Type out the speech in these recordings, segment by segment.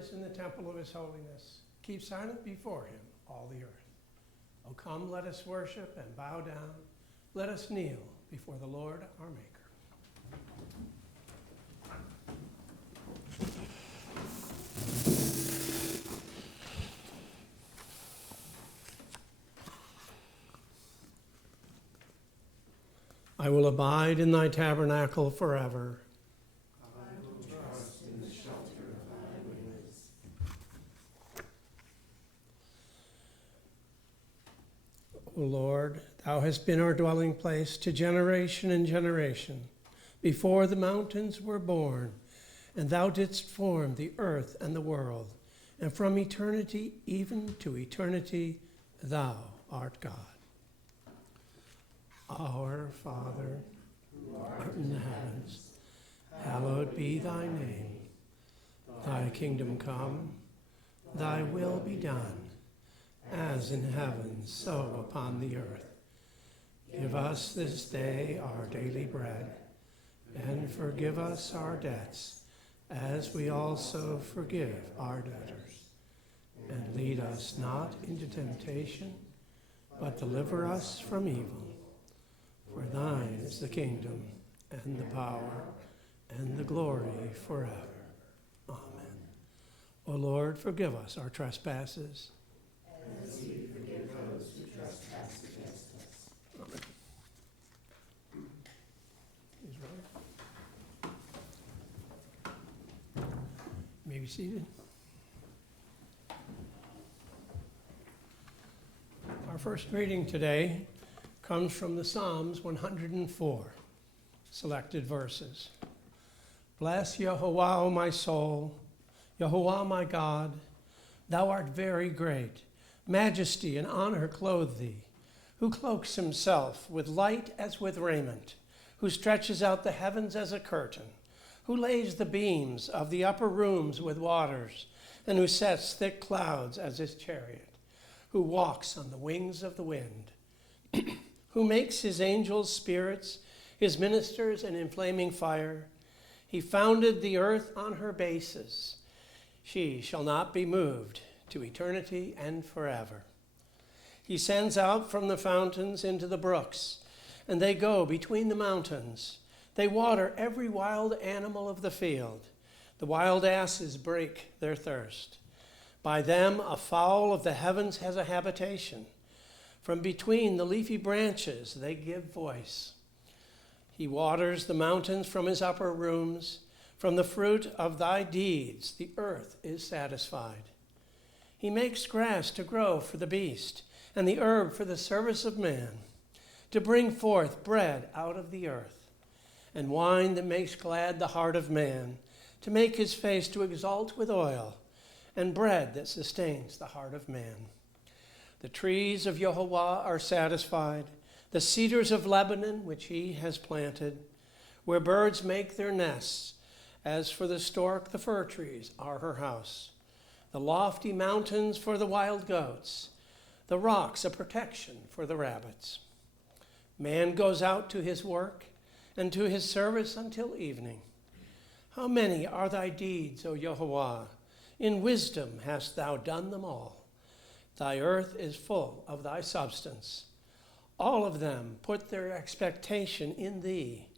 is in the temple of his holiness. Keep silent before him, all the earth. O come, let us worship and bow down. Let us kneel before the Lord our Maker. I will abide in thy tabernacle forever. I will trust in the shelter of thy wings. O Lord, thou hast been our dwelling place to generation and generation, before the mountains were born, and thou didst form the earth and the world, and from eternity even to eternity thou art God. Our Father, who art in the heavens, hallowed be thy name. Thy kingdom come, thy will be done, as in heaven, so upon the earth. Give us this day our daily bread, and forgive us our debts, as we also forgive our debtors. And lead us not into temptation, but deliver us from evil. For thine is the kingdom, and the power, and the glory forever. Amen. O Lord, forgive us our trespasses, as we forgive those who trespass against us. Amen. He's right. You may be seated. Our first reading today comes from the Psalms 104, selected verses. Bless Yehovah, O my soul, Yehovah my God, thou art very great. Majesty and honor clothe thee, who cloaks himself with light as with raiment, who stretches out the heavens as a curtain, who lays the beams of the upper rooms with waters, and who sets thick clouds as his chariot, who walks on the wings of the wind, who makes his angels spirits, his ministers an inflaming fire. He founded the earth on her bases. She shall not be moved to eternity and forever. He sends out from the fountains into the brooks, and they go between the mountains. They water every wild animal of the field. The wild asses break their thirst. By them a fowl of the heavens has a habitation. From between the leafy branches they give voice. He waters the mountains from his upper rooms. From the fruit of thy deeds the earth is satisfied. He makes grass to grow for the beast, and the herb for the service of man, to bring forth bread out of the earth, and wine that makes glad the heart of man, to make his face to exalt with oil, and bread that sustains the heart of man. The trees of Yehovah are satisfied, the cedars of Lebanon which he has planted, where birds make their nests. As for the stork, the fir trees are her house. The lofty mountains for the wild goats, the rocks a protection for the rabbits. Man goes out to his work and to his service until evening. How many are thy deeds, O Yehovah? In wisdom hast thou done them all. Thy earth is full of thy substance. All of them put their expectation in thee,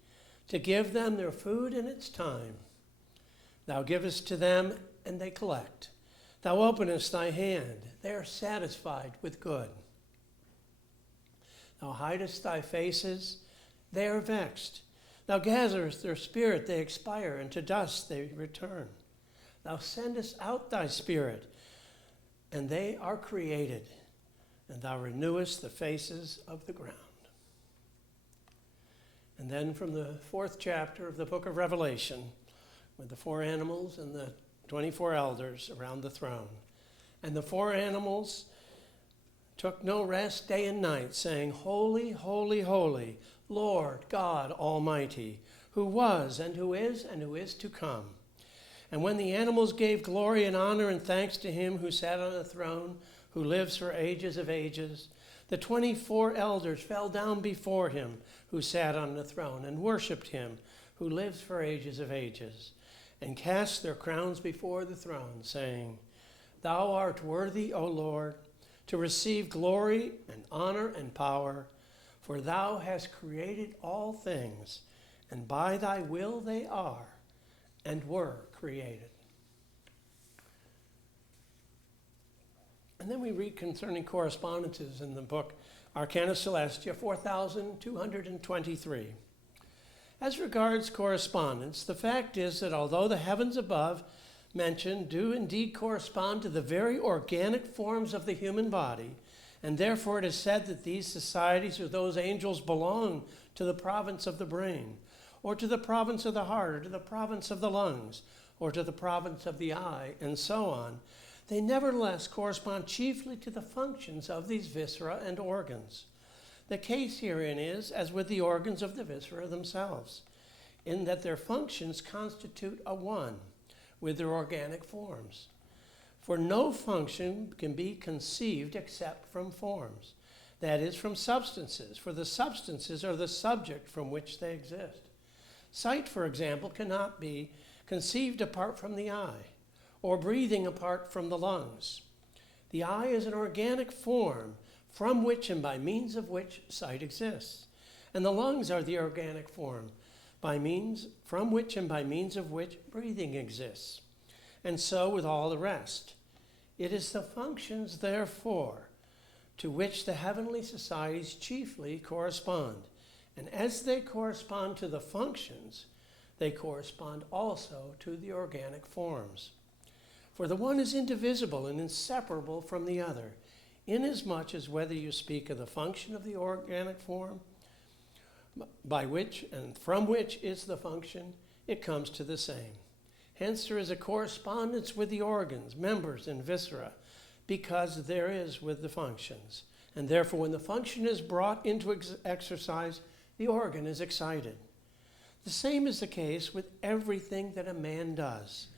to give them their food in its time. Thou givest to them, and they collect. Thou openest thy hand, they are satisfied with good. Thou hidest thy faces, they are vexed. Thou gatherest their spirit, they expire, and to dust they return. Thou sendest out thy spirit, and they are created, and thou renewest the faces of the ground. And then from the 4th chapter of the book of Revelation, with the 4 animals and the 24 elders around the throne. And the 4 animals took no rest day and night, saying, Holy, holy, holy, Lord God Almighty, who was and who is to come. And when the animals gave glory and honor and thanks to him who sat on the throne, who lives for ages of ages, the 24 elders fell down before him who sat on the throne and worshipped him who lives for ages of ages. and cast their crowns before the throne, saying, Thou art worthy, O Lord, to receive glory and honor and power, for thou hast created all things, and by thy will they are and were created. And then we read concerning correspondences in the book Arcana Celestia 4223. As regards correspondence, the fact is that although the heavens above mentioned do indeed correspond to the very organic forms of the human body, and therefore it is said that these societies or those angels belong to the province of the brain, or to the province of the heart, or to the province of the lungs, or to the province of the eye, and so on, they nevertheless correspond chiefly to the functions of these viscera and organs. The case herein is, as with the organs of the viscera themselves, in that their functions constitute a one with their organic forms. For no function can be conceived except from forms, that is, from substances, for the substances are the subject from which they exist. Sight, for example, cannot be conceived apart from the eye, or breathing apart from the lungs. The eye is an organic form from which and by means of which sight exists, and the lungs are the organic form from which and by means of which breathing exists. And so with all the rest. It is the functions, therefore, to which the heavenly societies chiefly correspond. And as they correspond to the functions, they correspond also to the organic forms. For the one is indivisible and inseparable from the other, inasmuch as whether you speak of the function of the organic form, by which and from which is the function, it comes to the same. Hence there is a correspondence with the organs, members, and viscera, because there is with the functions. And therefore when the function is brought into exercise, the organ is excited. The same is the case with everything that a man does.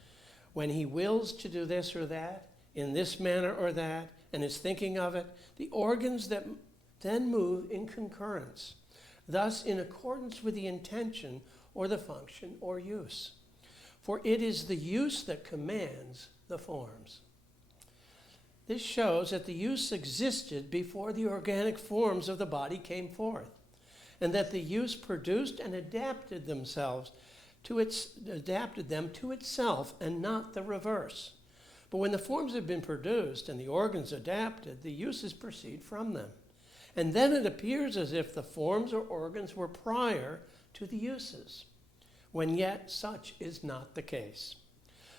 When he wills to do this or that, in this manner or that, and is thinking of it, the organs that then move in concurrence, thus in accordance with the intention or the function or use. For it is the use that commands the forms. This shows that the use existed before the organic forms of the body came forth, and that the use produced and adapted them to itself and not the reverse. But when the forms have been produced and the organs adapted, the uses proceed from them. And then it appears as if the forms or organs were prior to the uses, when yet such is not the case.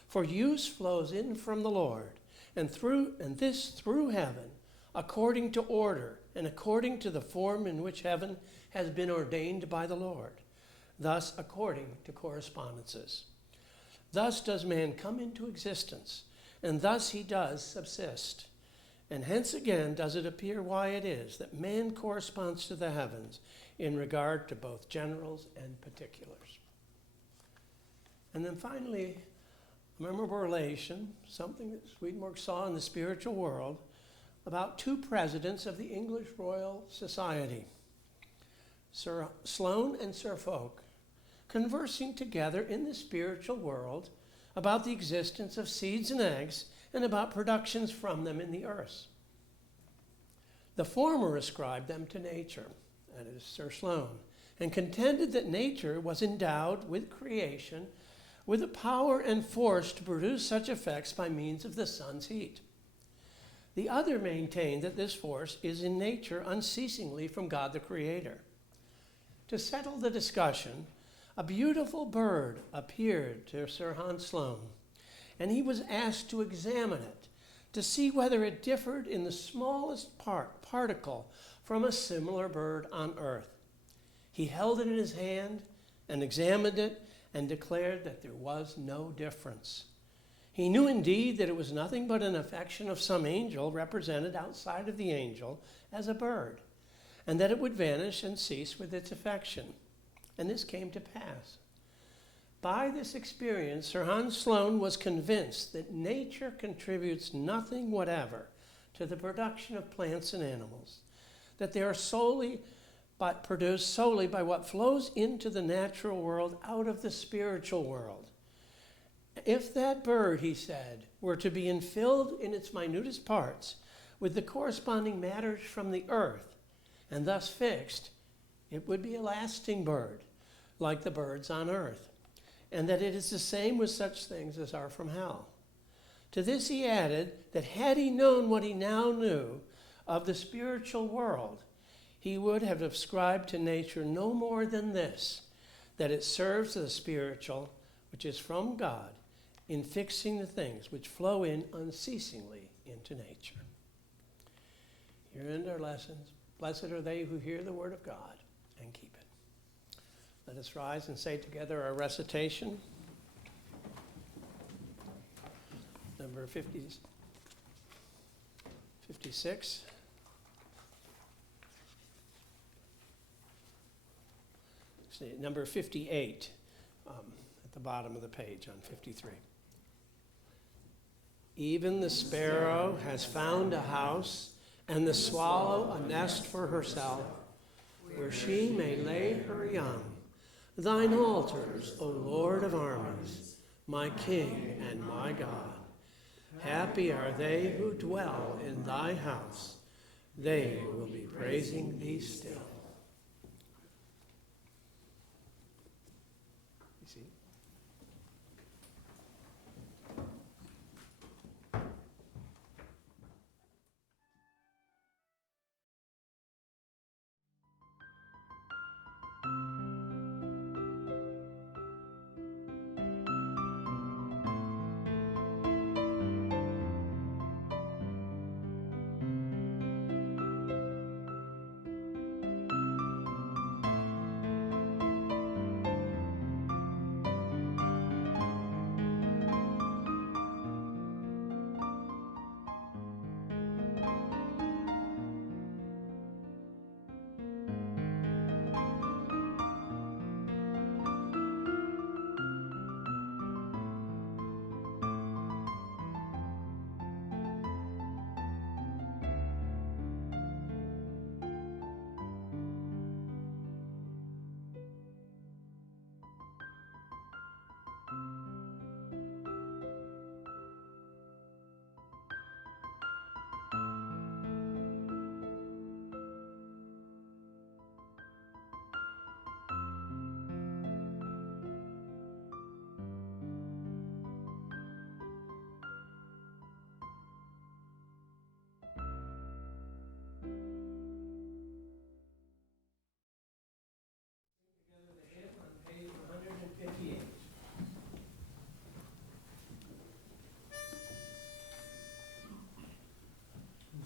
For use flows in from the Lord, and this through heaven, according to order, and according to the form in which heaven has been ordained by the Lord, thus according to correspondences. Thus does man come into existence, and thus he does subsist. And hence again does it appear why it is that man corresponds to the heavens in regard to both generals and particulars. And then finally, a memorable relation, something that Swedenborg saw in the spiritual world, about two presidents of the English Royal Society, Sir Sloan and Sir Folk, conversing together in the spiritual world about the existence of seeds and eggs and about productions from them in the earth. The former ascribed them to nature, that is Sir Sloan, and contended that nature was endowed with creation with the power and force to produce such effects by means of the sun's heat. The other maintained that this force is in nature unceasingly from God the Creator. To settle the discussion, a beautiful bird appeared to Sir Hans Sloane, and he was asked to examine it to see whether it differed in the smallest particle from a similar bird on earth. He held it in his hand and examined it and declared that there was no difference. He knew indeed that it was nothing but an affection of some angel represented outside of the angel as a bird, and that it would vanish and cease with its affection. And this came to pass. By this experience, Sir Hans Sloane was convinced that nature contributes nothing whatever to the production of plants and animals, that they are produced solely by what flows into the natural world out of the spiritual world, If that bird, he said, were to be infilled in its minutest parts with the corresponding matters from the earth, and thus fixed, it would be a lasting bird, like the birds on earth, and that it is the same with such things as are from hell. To this he added that had he known what he now knew of the spiritual world, he would have ascribed to nature no more than this, that it serves the spiritual, which is from God, in fixing the things which flow in unceasingly into nature. Here end our lessons. Blessed are they who hear the word of God and keep it. Let us rise and say together our recitation. Number 56. Number 58 at the bottom of the page on 53. Even the sparrow has found a house, and the swallow a nest for herself, where she may lay her young. Thine altars, O Lord of armies, my King and my God. Happy are they who dwell in thy house. They will be praising thee still. You see? Page 158.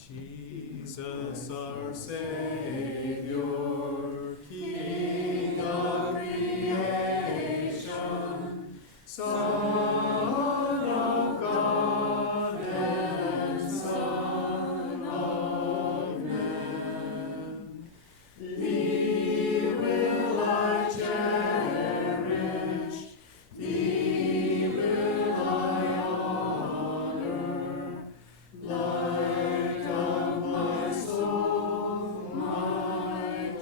Jesus, our Savior, King of creation, Son of God and Son of man, thee will I cherish, thee will I honor, light of my soul, my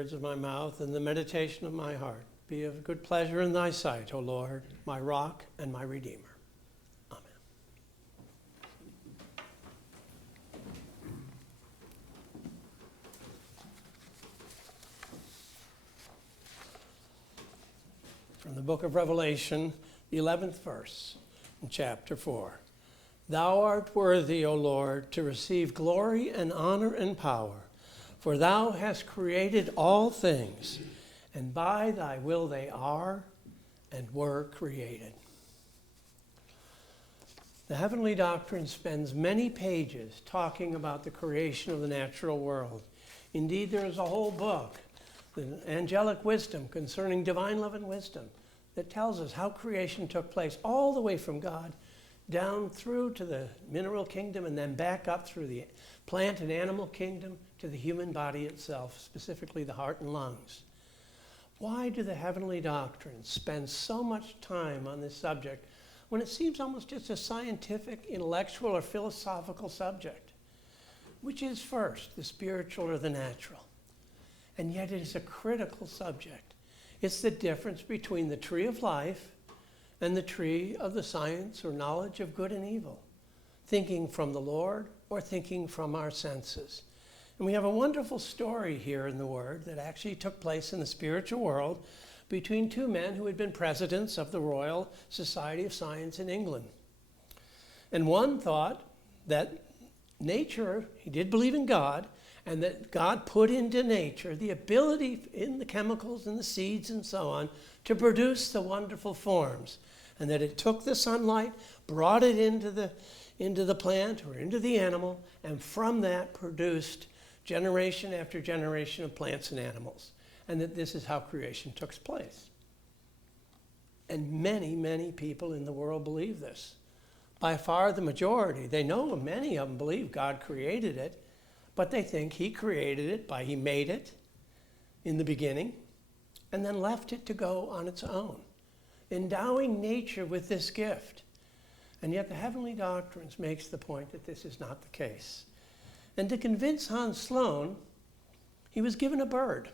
words of my mouth and the meditation of my heart be of good pleasure in thy sight, O Lord, my rock and my redeemer. Amen. From the book of Revelation, the 11th verse in chapter 4. Thou art worthy, O Lord, to receive glory and honor and power, for thou hast created all things, and by thy will they are and were created. The Heavenly Doctrine spends many pages talking about the creation of the natural world. Indeed, there is a whole book, the Angelic Wisdom concerning divine love and wisdom, that tells us how creation took place all the way from God down through to the mineral kingdom and then back up through the plant and animal kingdom to the human body itself, specifically the heart and lungs. Why do the Heavenly Doctrines spend so much time on this subject when it seems almost just a scientific, intellectual, or philosophical subject? Which is first, the spiritual or the natural? And yet it is a critical subject. It's the difference between the tree of life and the tree of the science or knowledge of good and evil, thinking from the Lord or thinking from our senses. And we have a wonderful story here in the Word that actually took place in the spiritual world between two men who had been presidents of the Royal Society of Science in England. And one thought that nature, he did believe in God, and that God put into nature the ability in the chemicals and the seeds and so on to produce the wonderful forms, and that it took the sunlight, brought it into the plant or into the animal, and from that produced generation after generation of plants and animals, and that this is how creation took place. And many, many people in the world believe this. By far the majority. They know many of them believe God created it, but they think he created it he made it in the beginning and then left it to go on its own, endowing nature with this gift. And yet the Heavenly Doctrines makes the point that this is not the case. And to convince Sir Sloan, he was given a bird.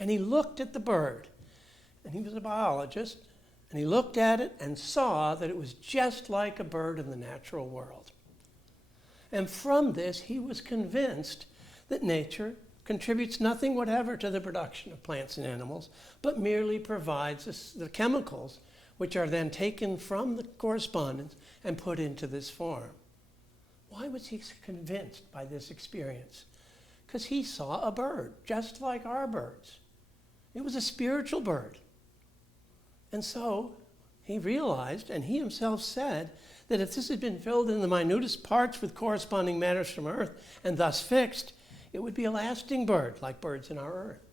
And he looked at the bird. And he was a biologist. And he looked at it and saw that it was just like a bird in the natural world. And from this, he was convinced that nature contributes nothing whatever to the production of plants and animals, but merely provides the chemicals, which are then taken from the correspondence and put into this form. Why was he convinced by this experience? Because he saw a bird, just like our birds. It was a spiritual bird. And so he realized, and he himself said, that if this had been filled in the minutest parts with corresponding matters from earth, and thus fixed, it would be a lasting bird, like birds in our earth.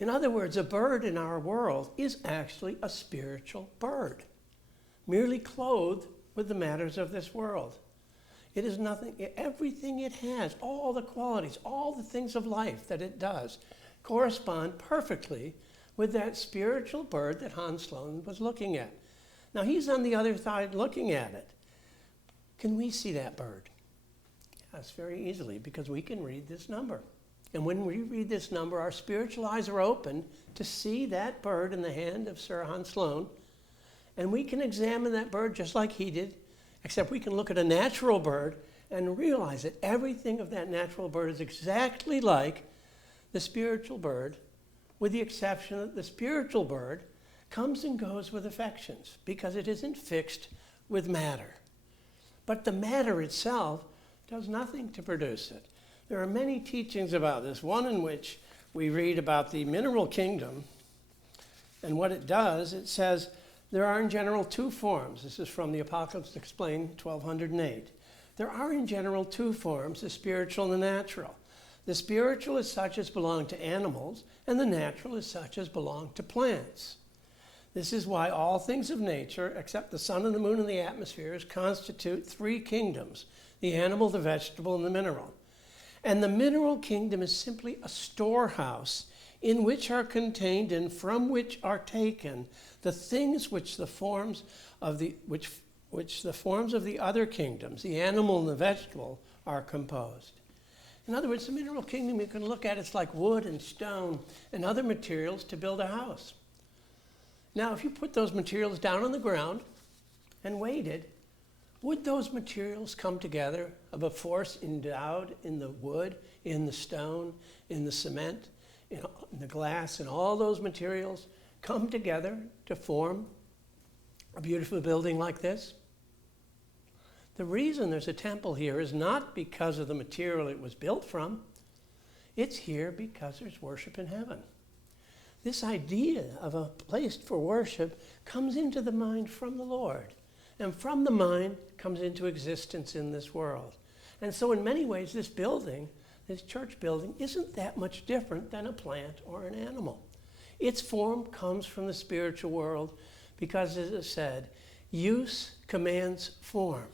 In other words, a bird in our world is actually a spiritual bird, merely clothed with the matters of this world. It is nothing, everything it has, all the qualities, all the things of life that it does, correspond perfectly with that spiritual bird that Sir Sloan was looking at. Now he's on the other side looking at it. Can we see that bird? Yes, very easily, because we can read this number. And when we read this number, our spiritual eyes are open to see that bird in the hand of Sir Sloan. And we can examine that bird just like he did, except we can look at a natural bird and realize that everything of that natural bird is exactly like the spiritual bird, with the exception that the spiritual bird comes and goes with affections because it isn't fixed with matter. But the matter itself does nothing to produce it. There are many teachings about this, one in which we read about the mineral kingdom, and what it does, it says, there are in general two forms. This is from the Apocalypse Explained, 1208. There are in general two forms, the spiritual and the natural. The spiritual is such as belong to animals, and the natural is such as belong to plants. This is why all things of nature, except the sun and the moon and the atmospheres, constitute three kingdoms, the animal, the vegetable, and the mineral. And the mineral kingdom is simply a storehouse in which are contained and from which are taken the things which the forms of the which the forms of the other kingdoms, the animal and the vegetable, are composed. In other words, the mineral kingdom you can look at, it's like wood and stone and other materials to build a house. Now, if you put those materials down on the ground and waited, would those materials come together of a force endowed in the wood, in the stone, in the cement, in the glass, and all those materials come together to form a beautiful building like this? The reason there's a temple here is not because of the material it was built from. It's here because there's worship in heaven. This idea of a place for worship comes into the mind from the Lord. And from the mind comes into existence in this world. And so in many ways, this building, this church building, isn't that much different than a plant or an animal. Its form comes from the spiritual world because, as I said, use commands form.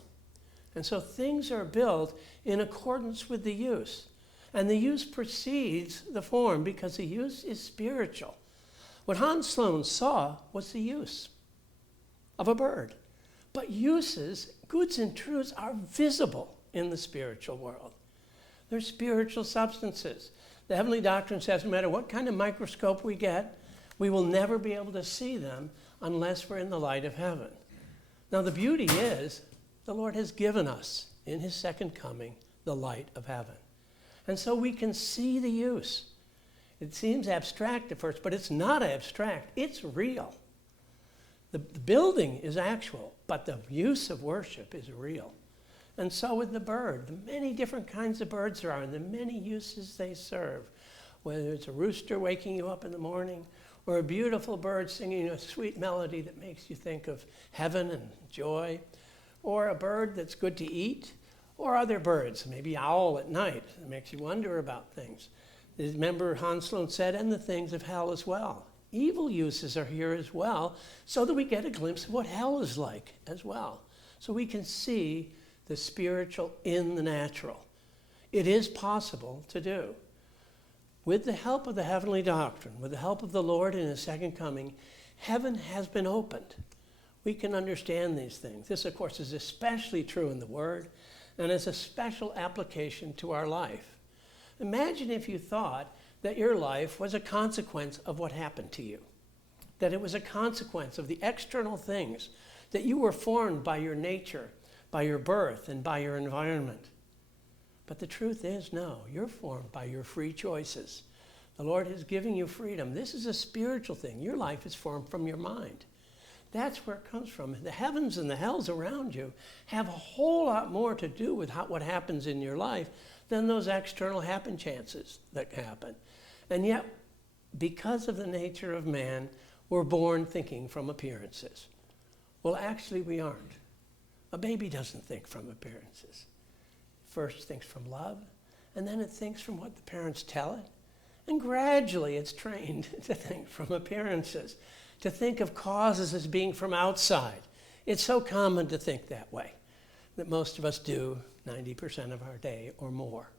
And so things are built in accordance with the use. And the use precedes the form because the use is spiritual. What Hans Sloan saw was the use of a bird. But uses, goods and truths, are visible in the spiritual world. They're spiritual substances. The heavenly doctrine says no matter what kind of microscope we get, we will never be able to see them unless we're in the light of heaven. Now the beauty is the Lord has given us in his second coming the light of heaven. And so we can see the use. It seems abstract at first, but it's not abstract. It's real. The building is actual, but the use of worship is real. And so with the bird, the many different kinds of birds there are and the many uses they serve, whether it's a rooster waking you up in the morning or a beautiful bird singing a sweet melody that makes you think of heaven and joy, or a bird that's good to eat, or other birds, maybe owl at night that makes you wonder about things. Remember Hans Sloan said, and the things of hell as well. Evil uses are here as well, so that we get a glimpse of what hell is like as well. So we can see the spiritual in the natural. It is possible to do. With the help of the heavenly doctrine, with the help of the Lord in his second coming, heaven has been opened. We can understand these things. This, of course, is especially true in the Word, and is a special application to our life. Imagine if you thought that your life was a consequence of what happened to you, that it was a consequence of the external things, that you were formed by your nature, by your birth, and by your environment. But the truth is, no, you're formed by your free choices. The Lord is giving you freedom. This is a spiritual thing. Your life is formed from your mind. That's where it comes from. The heavens and the hells around you have a whole lot more to do with what happens in your life than those external happen chances that happen. And yet, because of the nature of man, we're born thinking from appearances. Well, actually, we aren't. A baby doesn't think from appearances. First thinks from love, and then it thinks from what the parents tell it. And gradually it's trained to think from appearances, to think of causes as being from outside. It's so common to think that way that most of us do 90% of our day or more.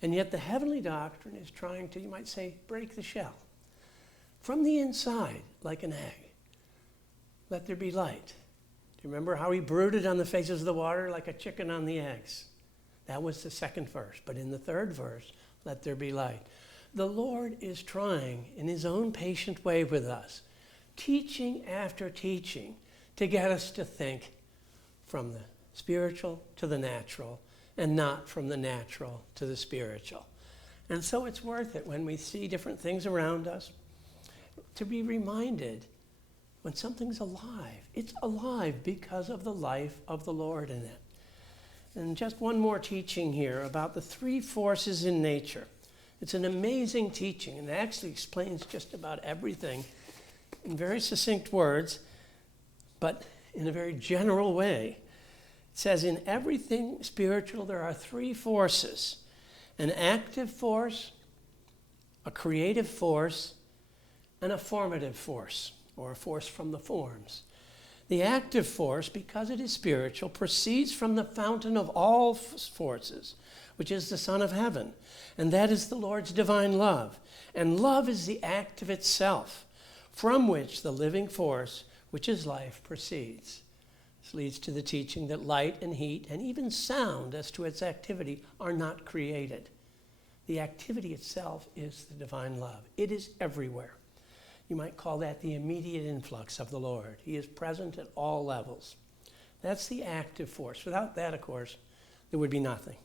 And yet the heavenly doctrine is trying to, you might say, break the shell. From the inside, like an egg, let there be light. Do you remember how he brooded on the faces of the water like a chicken on the eggs? That was the second verse. But in the third verse, let there be light. The Lord is trying in his own patient way with us, teaching after teaching, to get us to think from the spiritual to the natural, and not from the natural to the spiritual. And so it's worth it when we see different things around us to be reminded when something's alive. It's alive because of the life of the Lord in it. And just one more teaching here about the three forces in nature. It's an amazing teaching, and it actually explains just about everything in very succinct words, but in a very general way. It says, in everything spiritual, there are three forces: an active force, a creative force, and a formative force, or a force from the forms. The active force, because it is spiritual, proceeds from the fountain of all forces, which is the Son of Heaven, and that is the Lord's divine love. And love is the act of itself, from which the living force, which is life, proceeds. This leads to the teaching that light and heat and even sound as to its activity are not created. The activity itself is the divine love. It is everywhere. You might call that the immediate influx of the Lord. He is present at all levels. That's the active force. Without that, of course, there would be nothing.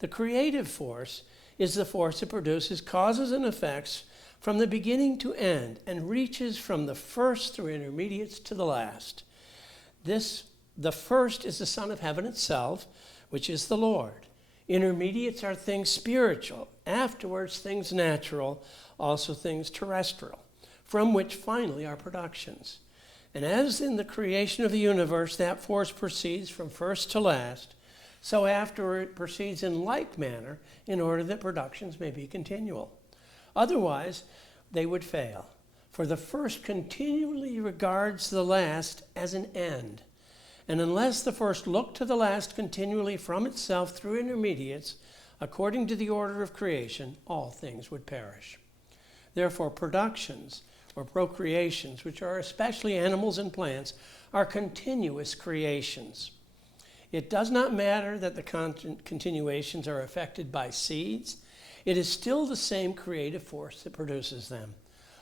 The creative force is the force that produces causes and effects from the beginning to end and reaches from the first through intermediates to the last. The first is the Son of Heaven itself, which is the Lord. Intermediates are things spiritual. Afterwards, things natural, also things terrestrial, from which finally are productions. And as in the creation of the universe, that force proceeds from first to last, so after it proceeds in like manner in order that productions may be continual. Otherwise, they would fail. For the first continually regards the last as an end. And unless the first looked to the last continually from itself through intermediates, according to the order of creation, all things would perish. Therefore, productions or procreations, which are especially animals and plants, are continuous creations. It does not matter that the continuations are affected by seeds. It is still the same creative force that produces them.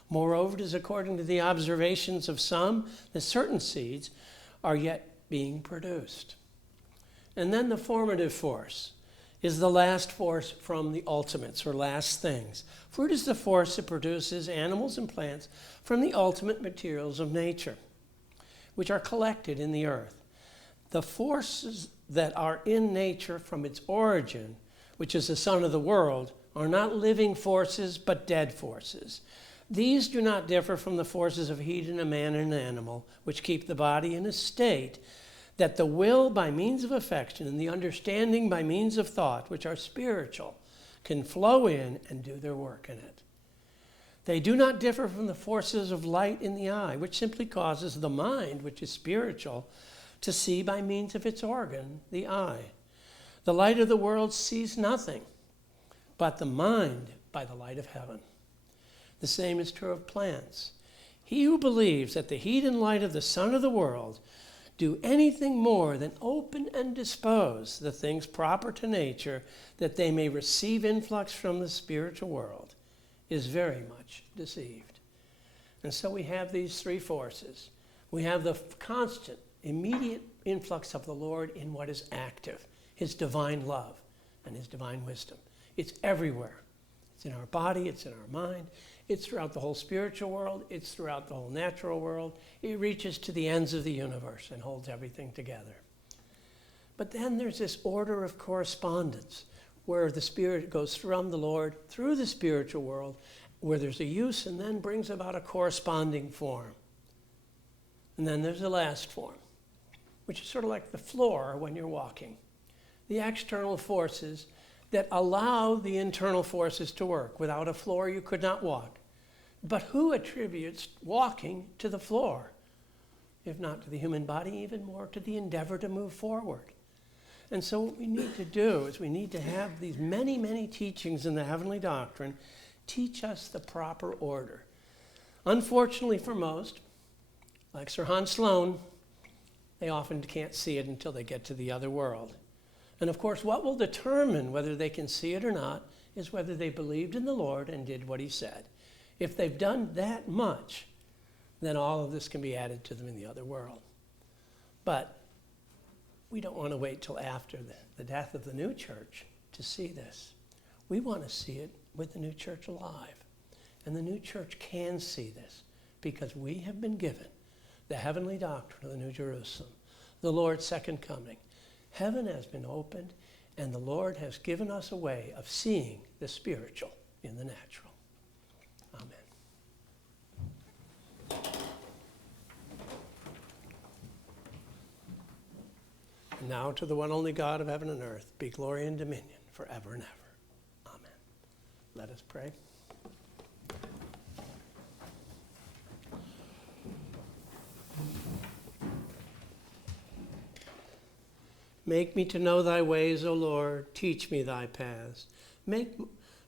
Moreover, it is according to the observations of some that certain seeds are yet being produced. And then the formative force is the last force from the ultimates, or last things. For it is the force that produces animals and plants from the ultimate materials of nature, which are collected in the earth. The forces that are in nature from its origin, which is the son of the world, are not living forces, but dead forces. These do not differ from the forces of heat in a man and an animal, which keep the body in a state that the will by means of affection and the understanding by means of thought, which are spiritual, can flow in and do their work in it. They do not differ from the forces of light in the eye, which simply causes the mind, which is spiritual, to see by means of its organ, the eye. The light of the world sees nothing, but the mind by the light of heaven. The same is true of plants. He who believes that the heat and light of the sun of the world do anything more than open and dispose the things proper to nature that they may receive influx from the spiritual world is very much deceived. And so we have these three forces. We have the constant, immediate influx of the Lord in what is active, his divine love and his divine wisdom. It's everywhere. It's in our body, it's in our mind, it's throughout the whole spiritual world, it's throughout the whole natural world. It reaches to the ends of the universe and holds everything together. But then there's this order of correspondence where the Spirit goes from the Lord through the spiritual world, where there's a use and then brings about a corresponding form. And then there's the last form, which is sort of like the floor when you're walking. The external forces that allow the internal forces to work. Without a floor, you could not walk. But who attributes walking to the floor? If not to the human body, even more to the endeavor to move forward. And so what we need to do is we need to have these many, many teachings in the heavenly doctrine teach us the proper order. Unfortunately for most, like Sir Sloan, they often can't see it until they get to the other world. And of course, what will determine whether they can see it or not is whether they believed in the Lord and did what he said. If they've done that much, then all of this can be added to them in the other world. But we don't want to wait till after the death of the new church to see this. We want to see it with the new church alive. And the new church can see this because we have been given the heavenly doctrine of the New Jerusalem, the Lord's second coming. Heaven has been opened, and the Lord has given us a way of seeing the spiritual in the natural. Amen. And now to the one only God of heaven and earth, be glory and dominion forever and ever. Amen. Let us pray. Make me to know thy ways, O Lord. Teach me thy paths. Make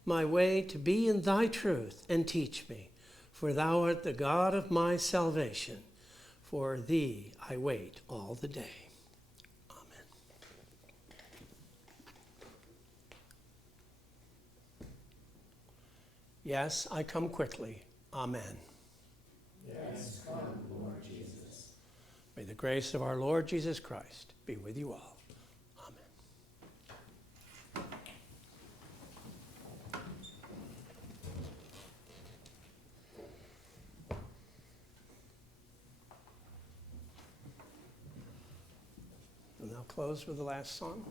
my way to be in thy truth, and teach me. For thou art the God of my salvation. For thee I wait all the day. Amen. Yes, I come quickly. Amen. Yes, come, Lord Jesus. May the grace of our Lord Jesus Christ be with you all. Amen. And I'll close with the last song.